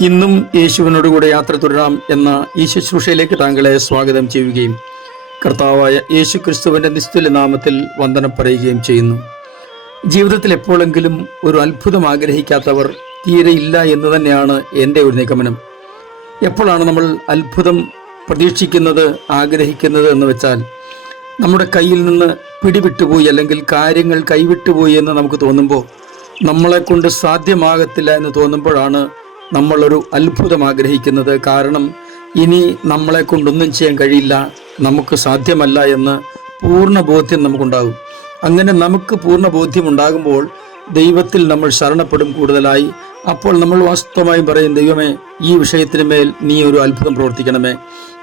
ഇന്നും യേശുവിനോടുകൂടെ യാത്ര തുടരാം എന്ന ഈ ശുശ്രൂഷയിലേക്ക് താങ്കളെ സ്വാഗതം ചെയ്യുകയും കർത്താവായ യേശു ക്രിസ്തുവിന്റെ നിസ്തുല്യ നാമത്തിൽ വന്ദനം പറയുകയും ചെയ്യുന്നു. ജീവിതത്തിൽ എപ്പോഴെങ്കിലും ഒരു അത്ഭുതം ആഗ്രഹിക്കാത്തവർ തീരെ ഇല്ല എന്ന് തന്നെയാണ് എന്റെ ഒരു നിഗമനം. എപ്പോഴാണ് നമ്മൾ അത്ഭുതം പ്രതീക്ഷിക്കുന്നത് ആഗ്രഹിക്കുന്നത് എന്ന് വെച്ചാൽ നമ്മുടെ കയ്യിൽ നിന്ന് പിടിവിട്ടുപോയി അല്ലെങ്കിൽ കാര്യങ്ങൾ കൈവിട്ടുപോയി എന്ന് നമുക്ക് തോന്നുമ്പോൾ നമ്മളെ കൊണ്ട് സാധ്യമാകത്തില്ല എന്ന് തോന്നുമ്പോഴാണ് നമ്മളൊരു അത്ഭുതം ആഗ്രഹിക്കുന്നത് കാരണം ഇനി നമ്മളെ കൊണ്ടൊന്നും ചെയ്യാൻ കഴിയില്ല നമുക്ക് സാധ്യമല്ല എന്ന് പൂർണ ബോധ്യം നമുക്കുണ്ടാകും. അങ്ങനെ നമുക്ക് പൂർണ ബോധ്യം ഉണ്ടാകുമ്പോൾ ദൈവത്തിൽ നമ്മൾ ശരണപ്പെടും കൂടുതലായി. അപ്പോൾ നമ്മൾ വാസ്തവമായും പറയും ദൈവമേ ഈ വിഷയത്തിന് മേൽ നീ ഒരു അത്ഭുതം പ്രവർത്തിക്കണമേ.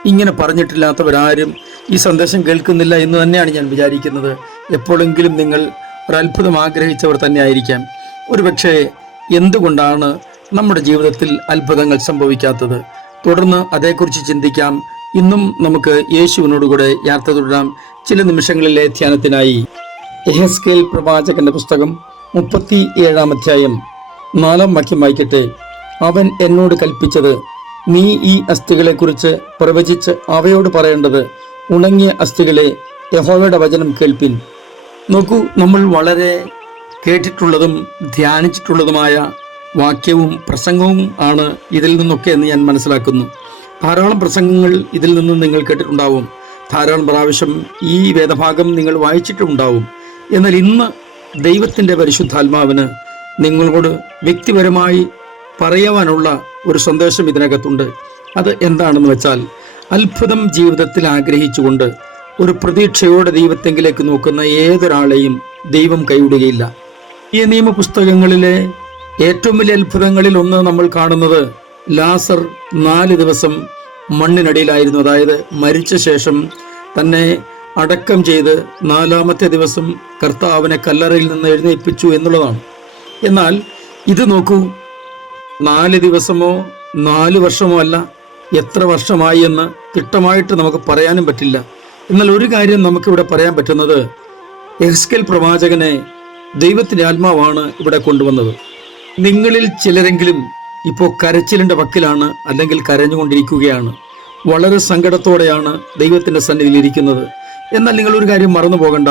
ഇങ്ങനെ പറഞ്ഞിട്ടില്ലാത്തവരാരും ഈ സന്ദേശം കേൾക്കുന്നില്ല എന്ന് തന്നെയാണ് ഞാൻ വിചാരിക്കുന്നത്. എപ്പോഴെങ്കിലും നിങ്ങൾ ഒരു അത്ഭുതം ആഗ്രഹിച്ചവർ തന്നെ ആയിരിക്കാം ഒരുപക്ഷെ എന്തുകൊണ്ടാണ് നമ്മുടെ ജീവിതത്തിൽ അത്ഭുതങ്ങൾ സംഭവിക്കാത്തത്. തുടർന്ന് അതേക്കുറിച്ച് ചിന്തിക്കാം. ഇന്നും നമുക്ക് യേശുവിനോടുകൂടെ യാത്ര തുടരാം. ചില നിമിഷങ്ങളിലെ ധ്യാനത്തിനായി. എഹസ്കേൽ പ്രവാചകന്റെ പുസ്തകം മുപ്പത്തി ഏഴാം അധ്യായം. നാലാം വാക്യം വായിക്കട്ടെ. അവൻ എന്നോട് കൽപ്പിച്ചത് നീ ഈ അസ്ഥികളെക്കുറിച്ച് പ്രവചിച്ച് അവയോട് പറയേണ്ടത് ഉണങ്ങിയ അസ്ഥികളെ യഹോവയുടെ വചനം കേൾപ്പിൻ. നോക്കൂ നമ്മൾ വളരെ കേട്ടിട്ടുള്ളതും ധ്യാനിച്ചിട്ടുള്ളതുമായ വാക്യവും പ്രസംഗവും ആണ് ഇതിൽ നിന്നൊക്കെ എന്ന് ഞാൻ മനസ്സിലാക്കുന്നു. ധാരാളം പ്രസംഗങ്ങൾ ഇതിൽ നിന്ന് നിങ്ങൾ കേട്ടിട്ടുണ്ടാവും. ധാരാളം പ്രാവശ്യം ഈ വേദഭാഗം നിങ്ങൾ വായിച്ചിട്ടുണ്ടാവും. എന്നാൽ ഇന്ന് ദൈവത്തിന്റെ പരിശുദ്ധാത്മാവിന് നിങ്ങളോട് വ്യക്തിപരമായി പറയുവാനുള്ള ഒരു സന്ദേശം ഇതിനകത്തുണ്ട്. അത് എന്താണെന്ന് വെച്ചാൽ അത്ഭുതം ജീവിതത്തിൽ ആഗ്രഹിച്ചുകൊണ്ട് ഒരു പ്രതീക്ഷയോടെ ദൈവത്തെങ്കിലേക്ക് നോക്കുന്ന ഏതൊരാളെയും ദൈവം കൈവിടുകയില്ല. ഈ നിയമപുസ്തകങ്ങളിലെ ഏറ്റവും വലിയ അത്ഭുതങ്ങളിൽ ഒന്ന് നമ്മൾ കാണുന്നത് ലാസർ നാല് ദിവസം മണ്ണിനടിയിലായിരുന്നു. അതായത് മരിച്ച ശേഷം തന്നെ അടക്കം ചെയ്ത് നാലാമത്തെ ദിവസം കർത്താവിനെ കല്ലറയിൽ നിന്ന് എഴുന്നേൽപ്പിച്ചു എന്നുള്ളതാണ്. എന്നാൽ ഇത് നോക്കൂ നാല് ദിവസമോ നാല് വർഷമോ അല്ല എത്ര വർഷമായി എന്ന് തിട്ടമായിട്ട് നമുക്ക് പറയാനും പറ്റില്ല. എന്നാൽ ഒരു കാര്യം നമുക്കിവിടെ പറയാൻ പറ്റുന്നത് എഹ്സ്കൽ പ്രവാചകനെ ദൈവത്തിന്റെ ആത്മാവാണ് ഇവിടെ കൊണ്ടുവന്നത്. നിങ്ങളിൽ ചിലരെങ്കിലും ഇപ്പോൾ കരച്ചിലിന്റെ വക്കിലാണ് അല്ലെങ്കിൽ കരഞ്ഞുകൊണ്ടിരിക്കുകയാണ്. വളരെ സങ്കടത്തോടെയാണ് ദൈവത്തിന്റെ സന്നിധിയിൽ ഇരിക്കുന്നത്. എന്നാൽ നിങ്ങൾ ഒരു കാര്യം മറന്നു പോകണ്ട.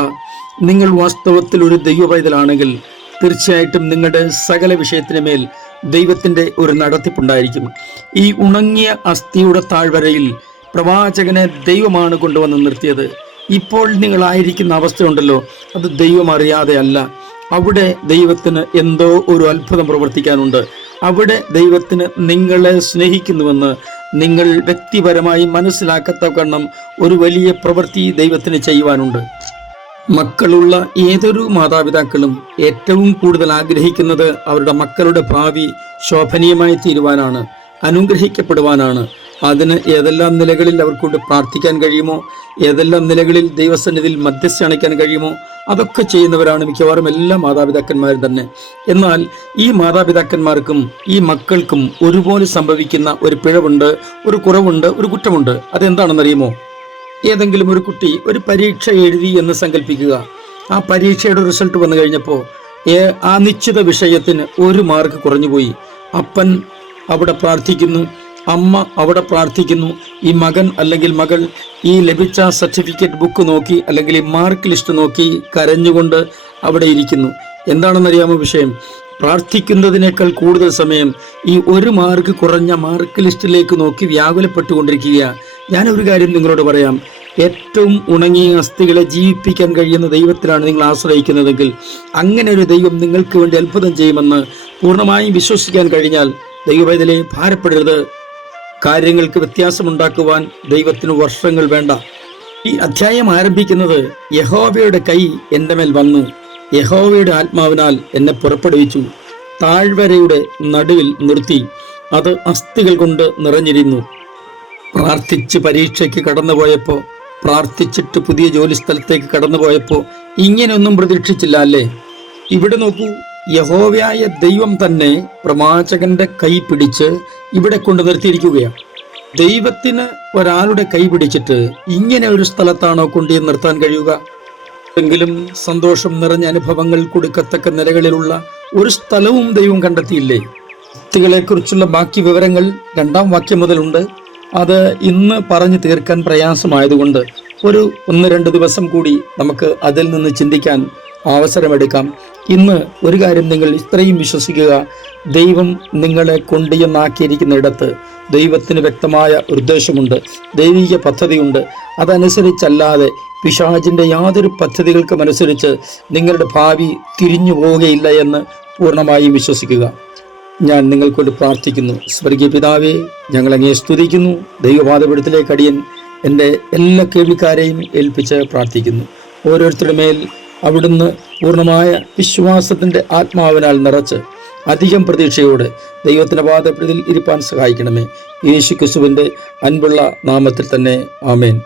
നിങ്ങൾ വാസ്തവത്തിൽ ഒരു ദൈവ പൈതലാണെങ്കിൽ തീർച്ചയായിട്ടും നിങ്ങളുടെ സകല വിഷയത്തിന് മേൽ ദൈവത്തിന്റെ ഒരു നടത്തിപ്പുണ്ടായിരിക്കും. ഈ ഉണങ്ങിയ അസ്ഥിയുടെ താഴ്വരയിൽ പ്രവാചകനെ ദൈവമാണ് കൊണ്ടുവന്ന് നിർത്തിയത്. ഇപ്പോൾ നിങ്ങളായിരിക്കുന്ന അവസ്ഥയുണ്ടല്ലോ. അത് ദൈവം അറിയാതെ അല്ല അവിടെ ദൈവത്തിന് എന്തോ ഒരു അത്ഭുതം പ്രവർത്തിക്കാനുണ്ട്. അവിടെ ദൈവത്തിന് നിങ്ങളെ സ്നേഹിക്കുന്നുവെന്ന് നിങ്ങൾ വ്യക്തിപരമായി മനസ്സിലാക്കത്തക്കണ്ണം ഒരു വലിയ പ്രവൃത്തി ദൈവത്തിന് ചെയ്യുവാനുണ്ട്. മക്കളുള്ള ഏതൊരു മാതാപിതാക്കളും ഏറ്റവും കൂടുതൽ ആഗ്രഹിക്കുന്നത് അവരുടെ മക്കളുടെ ഭാവി ശോഭനീയമായി തീരുവാനാണ് അനുഗ്രഹിക്കപ്പെടുവാനാണ്. അതിന് ഏതെല്ലാം നിലകളിൽ അവർക്കൊണ്ട് പ്രാർത്ഥിക്കാൻ കഴിയുമോ? ഏതെല്ലാം നിലകളിൽ ദൈവസന്നിധിയിൽ മധ്യസ്ഥ അണയ്ക്കാൻ കഴിയുമോ? അതൊക്കെ ചെയ്യുന്നവരാണ് മിക്കവാറും എല്ലാ മാതാപിതാക്കന്മാരും തന്നെ. എന്നാൽ ഈ മാതാപിതാക്കന്മാർക്കും ഈ മക്കൾക്കും ഒരുപോലെ സംഭവിക്കുന്ന ഒരു പിഴവുണ്ട് ഒരു കുറവുണ്ട് ഒരു കുറ്റമുണ്ട്. അതെന്താണെന്നറിയുമോ? ഏതെങ്കിലും ഒരു കുട്ടി ഒരു പരീക്ഷ എഴുതി എന്ന് സങ്കല്പിക്കുക ആ പരീക്ഷയുടെ റിസൾട്ട് വന്നു കഴിഞ്ഞപ്പോൾ ആ നിശ്ചിത വിഷയത്തിന് ഒരു മാർക്ക് കുറഞ്ഞുപോയി. അപ്പൻ അവിടെ പ്രാർത്ഥിക്കുന്നു. അമ്മ അവിടെ പ്രാർത്ഥിക്കുന്നു. ഈ മകൻ അല്ലെങ്കിൽ മകൾ ഈ ലഭിച്ച സർട്ടിഫിക്കറ്റ് ബുക്ക് നോക്കി അല്ലെങ്കിൽ ഈ മാർക്ക് ലിസ്റ്റ് നോക്കി കരഞ്ഞുകൊണ്ട് അവിടെ ഇരിക്കുന്നു. എന്താണെന്നറിയാമോ വിഷയം? പ്രാർത്ഥിക്കുന്നതിനേക്കാൾ കൂടുതൽ സമയം ഈ ഒരു മാർക്ക് കുറഞ്ഞ മാർക്ക് ലിസ്റ്റിലേക്ക് നോക്കി വ്യാകുലപ്പെട്ടുകൊണ്ടിരിക്കുക ഞാനൊരു കാര്യം നിങ്ങളോട് പറയാം. ഏറ്റവും ഉണങ്ങിയ അസ്ഥികളെ ജീവിപ്പിക്കാൻ കഴിയുന്ന ദൈവത്തിലാണ് നിങ്ങൾ ആശ്രയിക്കുന്നതെങ്കിൽ അങ്ങനെ ഒരു ദൈവം നിങ്ങൾക്ക് വേണ്ടി അത്ഭുതം ചെയ്യുമെന്ന് പൂർണമായും വിശ്വസിക്കാൻ കഴിഞ്ഞാൽ ദൈവവേദനയെ ഭാരപ്പെടരുത്. കാര്യങ്ങൾക്ക് വ്യത്യാസമുണ്ടാക്കുവാൻ ദൈവത്തിന് വർഷങ്ങൾ വേണ്ട. ഈ അധ്യായം ആരംഭിക്കുന്നത് യഹോവയുടെ കൈ എന്റെ മേൽ വന്നു. യഹോവയുടെ ആത്മാവിനാൽ എന്നെ പുറപ്പെടുവിച്ചു. താഴ്വരയുടെ നടുവിൽ നിർത്തി. അത് അസ്ഥികൾ കൊണ്ട് നിറഞ്ഞിരുന്നു. പ്രാർത്ഥിച്ച് പരീക്ഷയ്ക്ക് കടന്നുപോയപ്പോൾ പ്രാർത്ഥിച്ചിട്ട് പുതിയ ജോലി സ്ഥലത്തേക്ക് കടന്നുപോയപ്പോൾ ഇങ്ങനെയൊന്നും പ്രതീക്ഷിച്ചില്ല അല്ലേ? ഇവിടെ നോക്കൂ യഹോവയായ ദൈവം തന്നെ പ്രവാചകന്റെ കൈ പിടിച്ച് ഇവിടെ കൊണ്ടു നിർത്തിയിരിക്കുകയാണ്. ദൈവത്തിന് ഒരാളുടെ കൈ പിടിച്ചിട്ട് ഇങ്ങനെ ഒരു സ്ഥലത്താണോ കൊണ്ടു നിർത്താൻ കഴിയുക? എങ്കിലും സന്തോഷം നിറഞ്ഞ അനുഭവങ്ങൾ കൊടുക്കത്തക്ക നിലകളിലുള്ള ഒരു സ്ഥലവും ദൈവം കണ്ടെത്തിയില്ലേ? വ്യക്തികളെക്കുറിച്ചുള്ള ബാക്കി വിവരങ്ങൾ രണ്ടാം വാക്യം മുതലുണ്ട്. അത് ഇന്ന് പറഞ്ഞു തീർക്കാൻ പ്രയാസമായതുകൊണ്ട് ഒരു ഒന്ന് രണ്ട് ദിവസം കൂടി നമുക്ക് അതിൽ നിന്ന് ചിന്തിക്കാൻ അവസരമെടുക്കാം. ഇന്ന് ഒരു കാര്യം നിങ്ങൾ ഇത്രയും വിശ്വസിക്കുക. ദൈവം നിങ്ങളെ കൊണ്ടുചെന്നാക്കിയിരിക്കുന്നിടത്ത് ദൈവത്തിന് വ്യക്തമായ ഉദ്ദേശമുണ്ട് ദൈവിക പദ്ധതിയുണ്ട്. അതനുസരിച്ചല്ലാതെ പിശാചിന്റെ യാതൊരു പദ്ധതികൾക്കും അനുസരിച്ച് നിങ്ങളുടെ ഭാവി തിരിഞ്ഞു പോവുകയില്ല എന്ന് പൂർണമായും വിശ്വസിക്കുക. ഞാൻ നിങ്ങൾക്കൊണ്ട് പ്രാർത്ഥിക്കുന്നു. സ്വർഗീയ പിതാവേ ഞങ്ങൾ അങ്ങേ സ്തുതിക്കുന്നു. ദൈവപാതപീഠത്തിലേക്കടിയൻ എന്റെ എല്ലാ കേൾവിക്കാരെയും ഏൽപ്പിച്ച് പ്രാർത്ഥിക്കുന്നു. ഓരോരുത്തരുടെ മേൽ അവിടുന്ന് പൂർണമായ വിശ്വാസത്തിന്റെ ആത്മാവിനാൽ നിറച്ച് അധികം പ്രതീക്ഷയോടെ ദൈവത്തിന്റെ പാദപ്രതിയിൽ ഇരിപ്പാൻ സഹായിക്കണമേ. യേശു ക്രിസ്തുവിന്റെ അൻപുള്ള നാമത്തിൽ തന്നെ ആമേൻ.